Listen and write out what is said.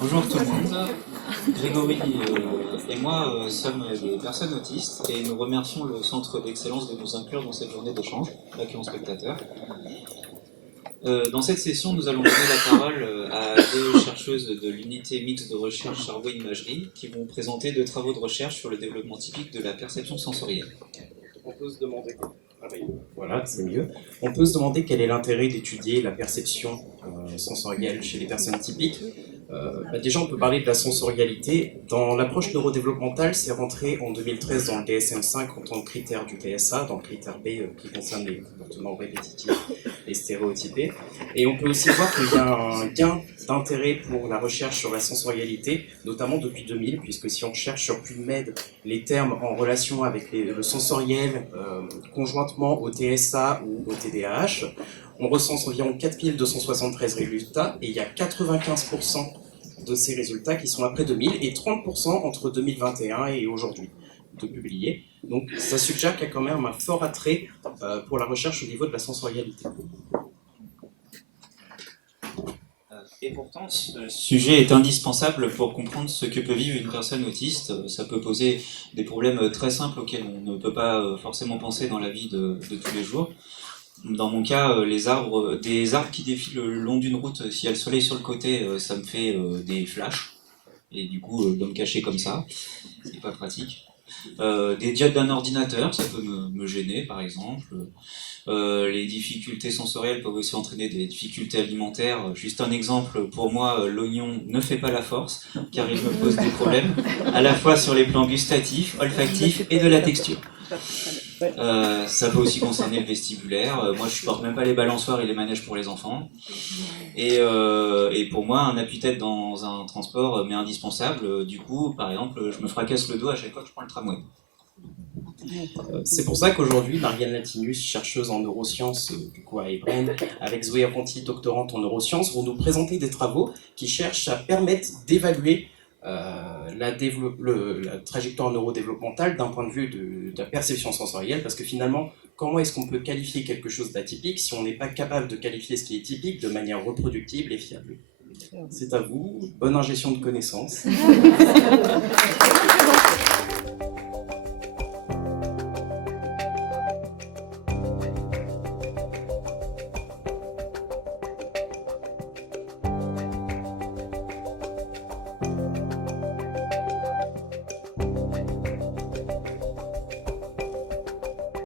Bonjour tout le monde. Grégory et moi sommes des personnes autistes et nous remercions le Centre d'Excellence de nous inclure dans cette journée d'échange, accueillant spectateurs. Dans cette session, nous allons donner la parole à deux chercheuses de l'unité mixte de recherche cerveau-imagerie qui vont présenter deux travaux de recherche sur le développement typique de la perception sensorielle. On peut se demander On peut se demander quel est l'intérêt d'étudier la perception sensorielle chez les personnes typiques. Déjà, on peut parler de la sensorialité. Dans l'approche neurodéveloppementale, c'est rentré en 2013 dans le DSM-5 en tant que critère du PSA, dans le critère B qui concerne les comportements répétitifs et stéréotypés. Et on peut aussi voir qu'il y a un gain d'intérêt pour la recherche sur la sensorialité, notamment depuis 2000, puisque si on cherche sur PubMed les termes en relation avec le sensoriel, conjointement au TSA ou au TDAH, on recense environ 4273 résultats et il y a 95% de ces résultats qui sont après 2000 et 30% entre 2021 et aujourd'hui de publiés. Donc ça suggère qu'il y a quand même un fort attrait pour la recherche au niveau de la sensorialité. Et pourtant, ce sujet est indispensable pour comprendre ce que peut vivre une personne autiste. Ça peut poser des problèmes très simples auxquels on ne peut pas forcément penser dans la vie de tous les jours. Dans mon cas, des arbres qui défilent le long d'une route, s'il y a le soleil sur le côté, ça me fait des flashs. Et du coup, de me cacher comme ça, c'est pas pratique. Des diodes d'un ordinateur, ça peut me gêner par exemple. Les difficultés sensorielles peuvent aussi entraîner des difficultés alimentaires. Juste un exemple, pour moi, l'oignon ne fait pas la force, car il me pose des problèmes, à la fois sur les plans gustatifs, olfactifs et de la texture. Ça peut aussi concerner le vestibulaire. Moi, je supporte même pas les balançoires et les manèges pour les enfants. Et pour moi, un appui-tête dans un transport m'est indispensable. Du coup, par exemple, je me fracasse le dos à chaque fois que je prends le tramway. C'est pour ça qu'aujourd'hui, Marianne Latinus, chercheuse en neurosciences du coup à Ebren, avec Zoé Aponti, doctorante en neurosciences, vont nous présenter des travaux qui cherchent à permettre d'évaluer la trajectoire neurodéveloppementale d'un point de vue de la perception sensorielle, parce que finalement, comment est-ce qu'on peut qualifier quelque chose d'atypique si on n'est pas capable de qualifier ce qui est typique de manière reproductible et fiable? C'est à vous, bonne ingestion de connaissances.